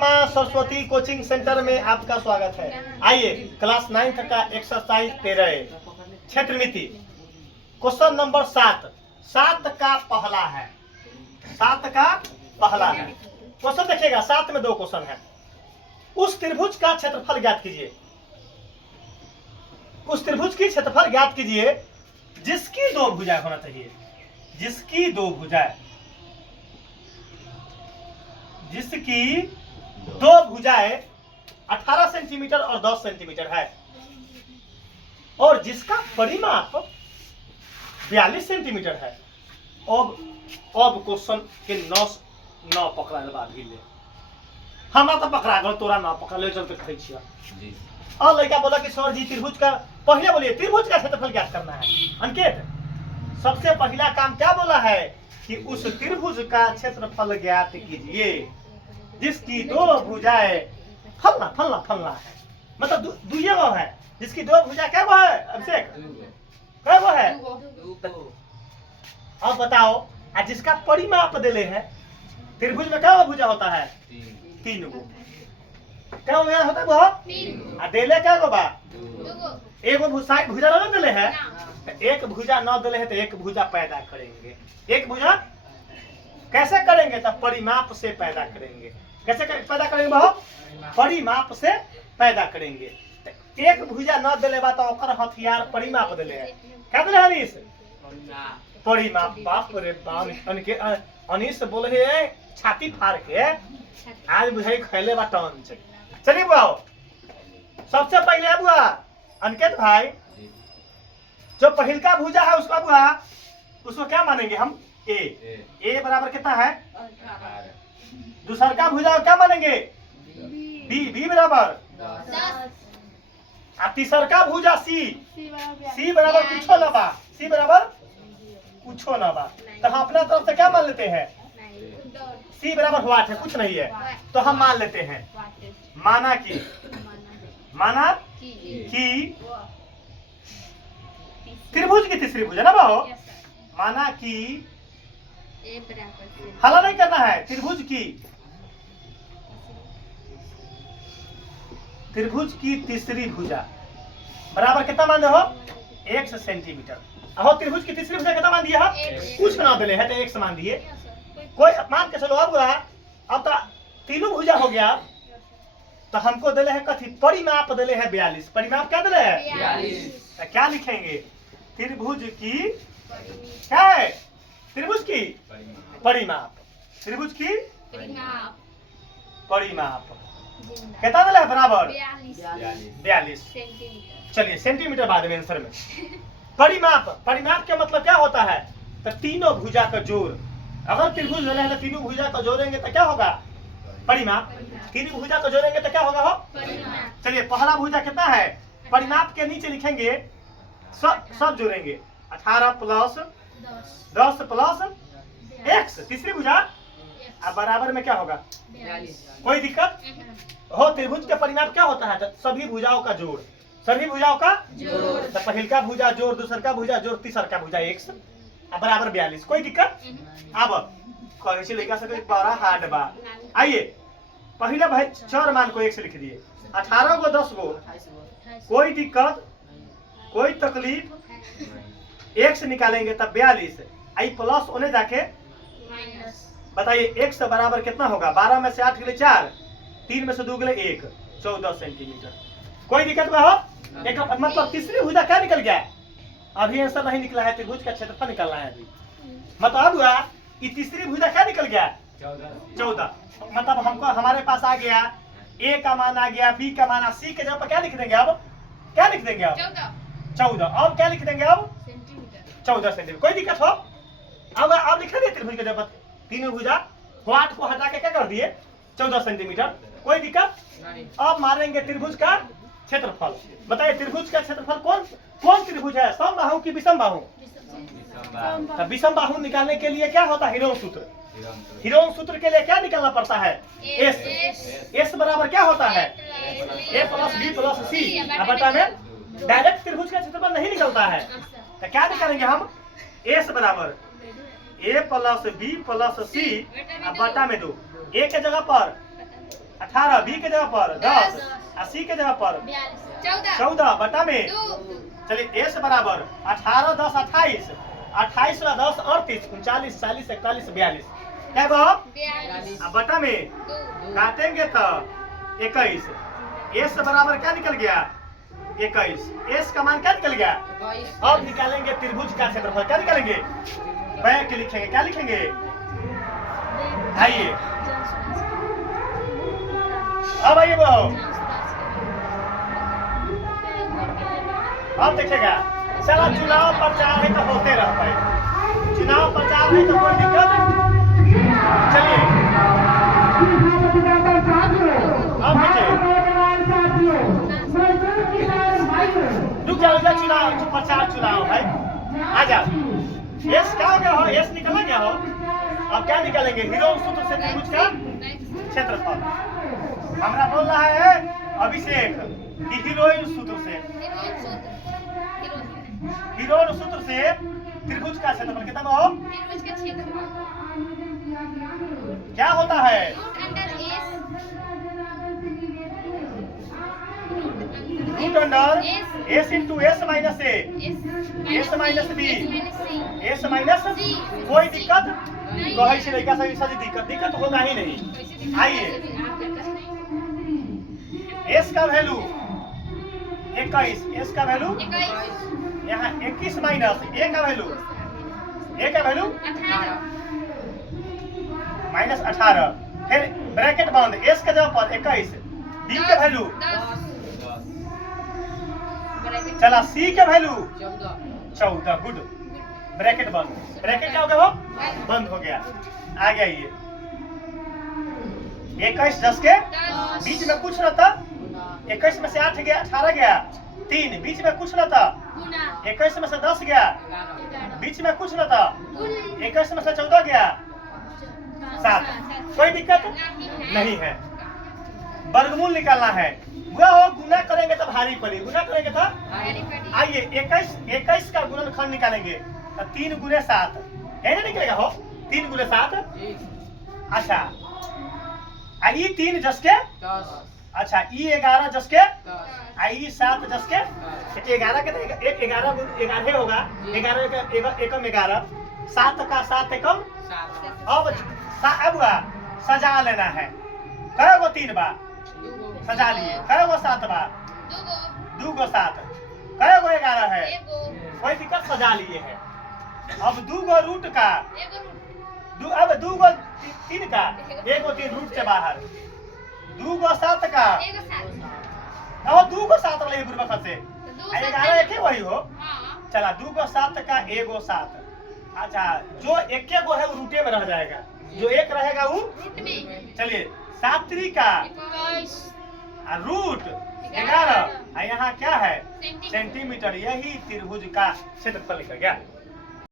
माँ Saraswati coaching centre में आपका स्वागत है। आइए क्लास 9 का एक्सरसाइज 13 क्षेत्र मिति क्वेश्चन नंबर 7 का पहला है। 7 का पहला है क्वेश्चन देखिएगा। 7 में 2 क्वेश्चन है। उस त्रिभुज का क्षेत्रफल ज्ञात कीजिए। उस त्रिभुज की क्षेत्रफल ज्ञात कीजिए जिसकी 2 भुजाएं होना चाहिए। जिसकी 2 भुजाएं, जिसकी 2 भुजाएं 18 सेंटीमीटर और 10 सेंटीमीटर है और जिसका परिमाप 42 सेंटीमीटर है। अब क्वेश्चन के 9 पकड़ा बाद ही ले हमारा तो पकड़ा गल, तोरा ना पकड़ा ले चलते कहै छिया जी। और लड़का बोला कि सर जी त्रिभुज का पहले बोलिए त्रिभुज का क्षेत्रफल ज्ञात करना है। अंकित सबसे पहला काम क्या बोला है कि उस त्रिभुज का क्षेत्रफल ज्ञात कीजिए जिसकी 2 भुजाएं फलना फलना फलना है, मतलब दुइये वो है। जिसकी 2 भुजा क्या वो है अभिषेक, क्या वो है? अब बताओ आ जिसका परिमाप देले है त्रिभुज में क्या भुजा होता है? 3 गो। क्या होता है वो? आ देले क्या गो बा? 1 भुजा ना देले है, 1 भुजा न देले है तो 1 भुजा पैदा करेंगे। 1 भुजा कैसे करेंगे? तो परिमाप से पैदा करेंगे। कैसे पैदा करेंगे बाबू? परिमाप से पैदा करेंगे। तो 1 भुजा न देले बा तो ओकर हथियार परिमाप देले है। क्या देले हनीस? परिमाप। बाप रे बाप, अनीस बोले है छाती फाड़ के आज बुझाई खैले बा टन से। चलिए बुआओ, सबसे पहले बुआ अंकित भाई जो पहिलका भुजा है उसका बुआ उसको क्या मानेंगे हम? ए बराबर कितना है? 18। दूसर का भुजा क्या मानेंगे? बी बराबर 10। और तीसर का भुजा सी बराबर कुछो ना बा। सी बराबर कुछो ना बा। तो हम अपना तरफ से क्या मान लेते हैं? सी बराबर व्हाट है, कुछ नहीं है। तो हम मान लेते हैं माना कि त्रिभुज की तीसरी भुजा ना बाहो, माना कि हला नहीं करना है। त्रिभुज की तीसरी भुजा बराबर कितना मान हो? 1 सेंटीमीटर। अहो त्रिभुज की तीसरी भुजा कितना मान दिया? कुछ ना दिले है तो 1 मान दिए। कोई मान के चलो अब तो तीनों भुजा हो गया। तो हमको दिले है कथी? परिमाप दिले है 42। परिमाप क्या दिले है? 42। तो क्या लिखेंगे? त्रिभुज की क्या है? त्रिभुज की परिमाप। त्रिभुज की परिमाप कितना दिले है? बराबर 42। चलिए सेंटीमीटर बाद में आंसर में। परिमाप का मतलब क्या होता है? तो तीनों भुजा का जोड़। अगर त्रिभुज है तो तीनों भुजा को जोड़ेंगे तो क्या होगा? परिमाप। तीनों भुजा को जोड़ेंगे तो क्या होगा हो? चलिए पहला भुजा कितना है? परिमाप के नीचे लिखेंगे सब जोड़ेंगे 18 प्लस 10 प्लस x। तीसरी भुजा अब बराबर में क्या होगा? 42। कोई दिक्कत हो? त्रिभुज के परिमाप क्या होता है? तो सभी भुजाओं का जोड़। सभी भुजाओं का जोड़। तो पहल का भुजा जोड़, दूसर का भुजा जोड़, तीसर का भुजा x बराबर 42। कोई दिक्कत? अब कहे लिखा सके बड़ा हार्ड बा। आइए पहले भाई 4 मान को 1 से लिख दिए। 18 को 10 को कोई दिक्कत कोई तकलीफ 1 से निकालेंगे तब 42। आई प्लस होने जाके बताइए 1 से बराबर कितना होगा? 12 में से 8 गले 4, 3 में से 2 गले 1, 14 सेंटीमीटर। कोई दिक्कत ना हो? एक मतलब तीसरी भुजा क्या निकल गया? अभी आंसर नहीं निकला है। त्रिभुज का क्षेत्रफल निकलना है अभी। मतलब हुआ ये तीसरी भुजा क्या निकल गया? 14। मतलब हमको हमारे पास आ गया ए का मान आ गया, बी का मान, सी के जगह पर क्या लिख देंगे? अब क्या लिख देंगे? अब 14। अब क्या लिख देंगे? अब 14 सेंटीमीटर। कोई दिक्कत हो? अब लिख दिए त्रिभुज के जगह पर तीनों भुजा 8 को हटा के क्या कर दिए? 14 सेंटीमीटर। कोई दिक्कत? अब मारेंगे त्रिभुज का क्षेत्रफल। बताइए त्रिभुज का क्षेत्रफल कौन त्रिभुज है? समबाहु की विषम बाहु? तो विषम बाहु निकालने के लिए क्या होता है? हिरोन सूत्र। हिरोन सूत्र के लिए क्या निकालना पड़ता है? एस बराबर क्या होता है? ए प्लस बी प्लस सी। बटा में डायरेक्ट त्रिभुज का क्षेत्रफल नहीं निकलता है। तो क्या निकालेंगे हम? एस बराबर ए प्लस बी प्लस सी बटा में 2। ए के जगह पर 18 बी के जगह पर 10 और सी के जगह पर 14 बटा में चलिए एस बराबर 18 10 28 28 + 10 38 39 40 41 42 क्या गो अब बटा में काटेंगे तो 21 एस बराबर क्या निकल गया 21 एस का मान क्या निकल गया। अब निकालेंगे त्रिभुज का क्षेत्रफल क्या निकालेंगे बैक लिखेंगे क्या लिखेंगे आइए अब आइए वो अब देखिएगा चला चुनाव प्रचार है तो होते रह पाए चुनाव प्रचार है तो कोई दिक्कत चलिए अब देखिए रुक जाओ चुनाव प्रचार चुनाव है आ जाओ एस क्या हो गया हो एस निकला गया हो अब क्या निकालेंगे हीरो सूत्र से त्रिभुज का क्षेत्रफल हमरा बोल रहा है अभिषेक कि हीरोइन सूत्र से हीरोइन सूत्र से त्रिभुज का क्षेत्रफल कितना हो क्या होता है root under S into S minus A S minus B S minus कोई दिक्कत कहे से लड़का सही दिक्कत होगा ही नहीं। आइए एस का वैल्यू 21 एस का वैल्यू यहाँ 21 माइनस ए का वैल्यू -18 फिर ब्रैकेट बंद एस के जगह पर 21 बी के वैल्यू चला सी के वैल्यू 14 गुड ब्रैकेट बंद ब्रैकेट क्या हो गया हो बंद हो गया आ गया ये 21 10 के बीच में कुछ रहता 21 में से 8 गया 18 गया 3 बीच में कुछ रहता 21 में से 10 गया बीच में कुछ रहता 21 में से 14 गया 7 कोई दिक्कत नहीं है। वर्गमूल निकालना है वो गुना करेंगे तो भारी पड़ी गुना करेंगे तो आइए 21 का गुणनखंड निकालेंगे तो 3 × 7 है ना निकलेगा हो 3 × 7 अच्छा आई 3 जस के 10 अच्छा ई 11 जस के आई 7 जस के 11 के 11 होगा 11 एकम 11 7 का 7 एकम अब सजा लेना है कई गो 3 बार सजा लिए कई गो 7 बार 2 गो 7 कई गो 11 है कोई दिक्कत सजा लिए है। अब 2 गो रूट का अब 2 गो 3 का 1 गो 3 रूट से बाहर 2 गो 7 का अब 2 गो 7 रही पूर्व से 11 एक वही हो चला 2 गो 7 का 1 गो 7 अच्छा जो एक गो है वो रूटे में रह जाएगा जो एक रहेगा वो चलिए 7 का रूट 11 यहाँ क्या है सेंटीमीटर यही त्रिभुज का क्षेत्रफल निकल गया।